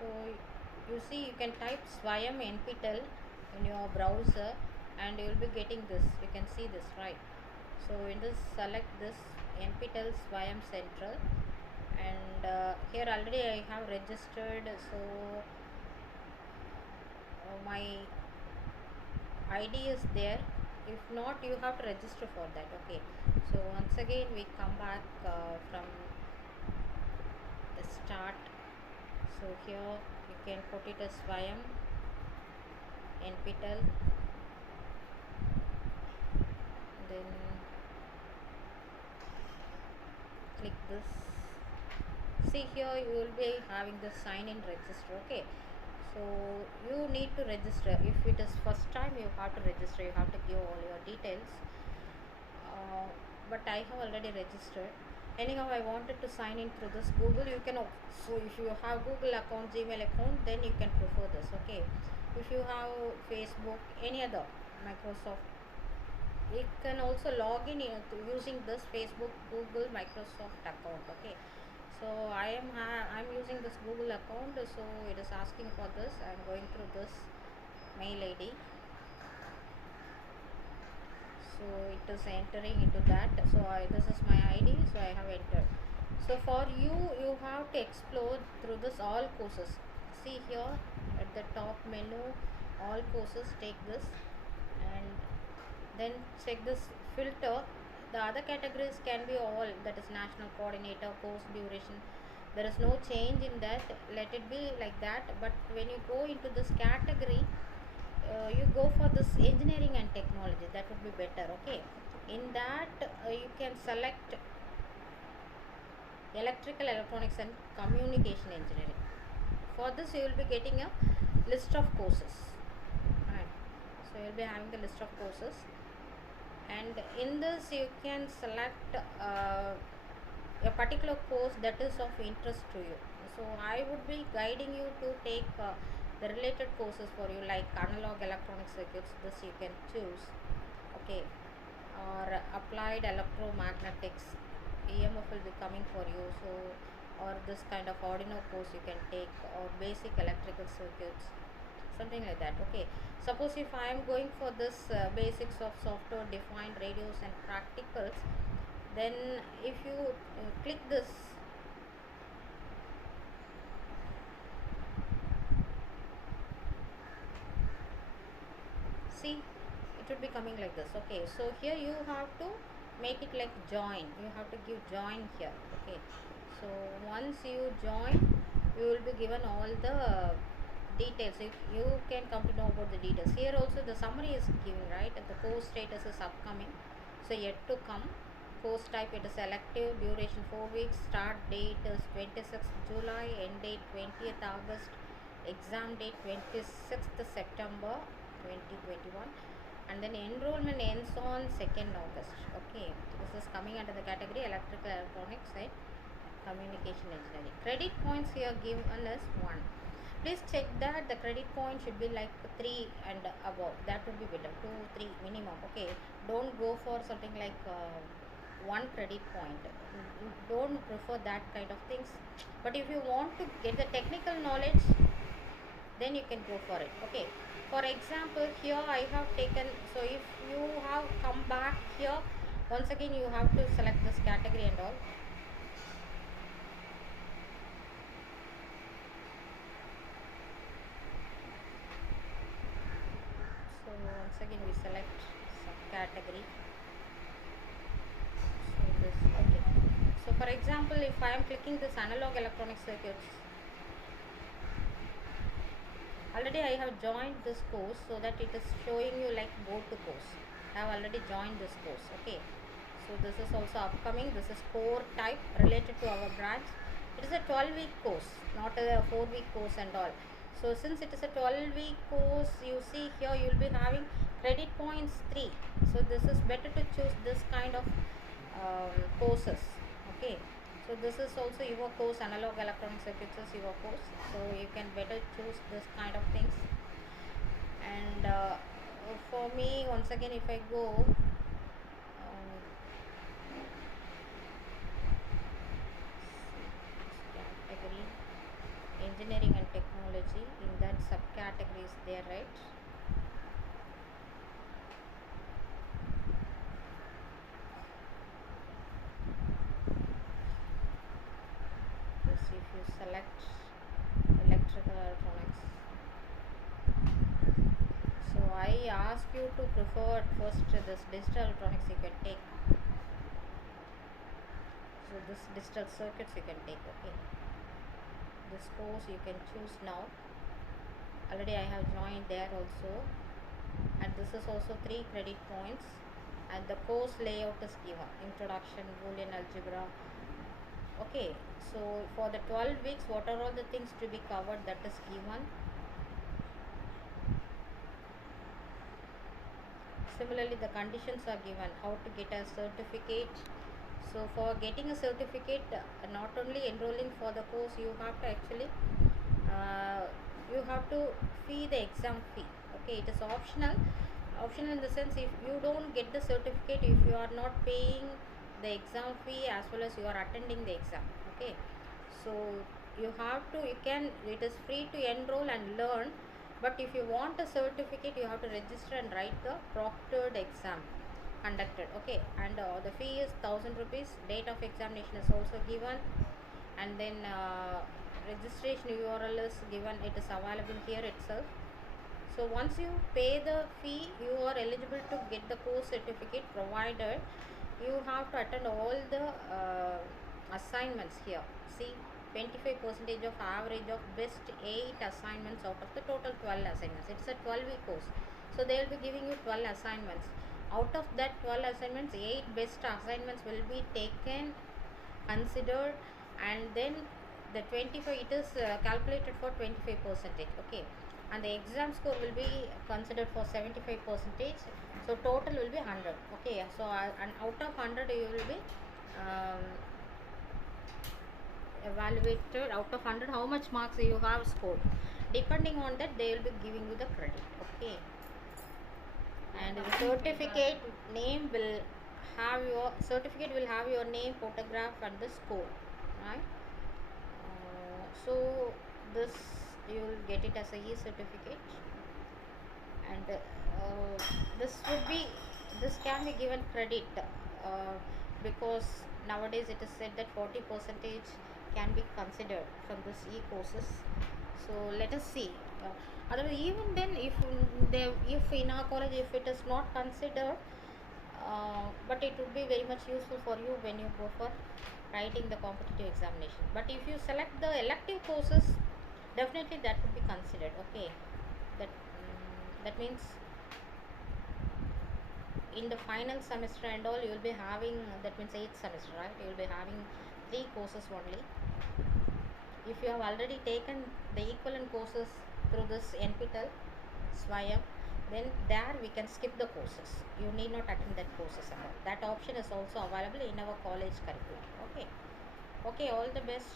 So you see, you can type Swayam NPTEL in your browser and you will be getting this. You can see this, right? So in this, select this NPTEL Swayam Central, and here already I have registered, so my ID is there. If not, you have to register for that. Okay, so once again we come back from the start. So here you can put it as Swayam NPTEL, then click this. See, here you will be having the sign in register. Okay, so you need to register. If it is first time, you have to register, you have to give all your details. uh, but I have already registered. Anyhow, I wanted to sign in through this Google. You can, so if you have Google account, Gmail account, then you can prefer this. Okay, if you have Facebook, any other Microsoft, you can also log in using this Facebook, Google, Microsoft account. Okay, so I'm using this Google account, so it is asking for this. I'm going through this mail ID, so it is entering into that. So this is my ID, so I have entered. So for you, you have to explore through this all courses. See here at the top menu, all courses, take this and then check this filter. The other categories can be all, that is national coordinator, course duration. There is no change in that, let it be like that. But when you go into this category, you go for this engineering and technology, that would be better. Okay, in that you can select electrical, electronics and communication engineering. For this you will be getting a list of courses, right? So you will be having the list of courses, and in this you can select a particular course that is of interest to you. So I would be guiding you to take the related courses for you, like analog electronic circuits, this you can choose. Okay, or applied electromagnetics, EMF will be coming for you. So, or this kind of Arduino course you can take, or basic electrical circuits, something like that. Okay, suppose if I am going for this basics of software defined radios and practicals, then if you click this, see, it would be coming like this. Okay, so here you have to make it like join, you have to give join here. Okay, so once you join, you will be given all the details. If you can come to know about the details, here also the summary is given, right? The course status is upcoming, so yet to come. Course type, it is elective, duration 4 weeks, start date is 26th July, end date 20th August, exam date 26th September 2021, and then enrollment ends on 2nd August. Okay, this is coming under the category electrical, electronics and communication engineering. Credit points here given as 1. Please check that the credit point should be like 3 and above, that would be better. 2 3 minimum. Okay, don't go for something like 1 credit point, don't prefer that kind of things. But if you want to get the technical knowledge, then you can go for it. Okay, for example, here I have taken, so if you have come back here, once again you have to select this category and all. So once again we select subcategory. So this, okay, so for example, if I am clicking this analog electronic circuits, already I have joined this course, so that it is showing you like go to course. I have already joined this course. Okay, so this is also upcoming. This is core type related to our branch. It is a 12-week course, not a 4-week course and all. So since it is a 12-week course, you see here you will be having credit points 3. So this is better to choose this kind of courses. Okay, so this is also your course, analog electronic circuits is your course, so you can better choose this kind of things. And for me, once again, if I go category engineering and technology, technology. In that subcategory is there, right? This, if you select electrical electronics, so I ask you to prefer first this digital electronics you can take. So this digital circuits you can take. Okay, this course you can choose now. Already I have joined there also, and this is also 3 credit points, and the course layout is given: introduction, Boolean algebra. Okay, so for the 12 weeks what are all the things to be covered, that is given. Similarly, the conditions are given: how to get a certificate. So for getting a certificate, not only enrolling for the course, you have to actually uh, you have to fee the exam fee. Okay, it is optional. Optional in the sense, if you don't get the certificate if you are not paying the exam fee as well as you are attending the exam. Okay, so you have to, you can, it is free to enroll and learn, but if you want a certificate you have to register and write the proctored exam conducted. Okay, and the fee is 1000 rupees. Date of examination is also given, and then registration URL is given. It is available here itself. So once you pay the fee, you are eligible to get the course certificate, provided you have to attend all the assignments here. See, 25 percentage of average of best 8 assignments out of the total 12 assignments. It's a 12-week course, so they will be giving you 12 assignments. Out of that 12 assignments, 8 best assignments will be taken, considered, and then the 25, it is calculated for 25 percentage. Okay, and the exam score will be considered for 75 percentage, so total will be 100. Okay, so and out of 100 you will be um, evaluated. Out of 100 how much marks you have scored, depending on that they will be giving you the credit. Okay, and the certificate name will have your certificate will have your name, photograph, and the score, right? So this, you will get it as a e-certificate, and this would be, this can be given credit, because nowadays it is said that 40 percentage can be considered from this e-courses. So let us see. Otherwise, even then, if they, if in our college if it is not considered, but it would be very much useful for you when you go for writing the competitive examination. But if you select the elective courses, definitely that would be considered. Okay, that means in the final semester and all you will be having, that means 8th semester, right? You will be having 3 courses only. If you have already taken the equivalent courses through this NPTEL Swayam, then there we can skip the courses. You need not attend that courses at all. That option is also available in our college curriculum. Okay, okay, all the best.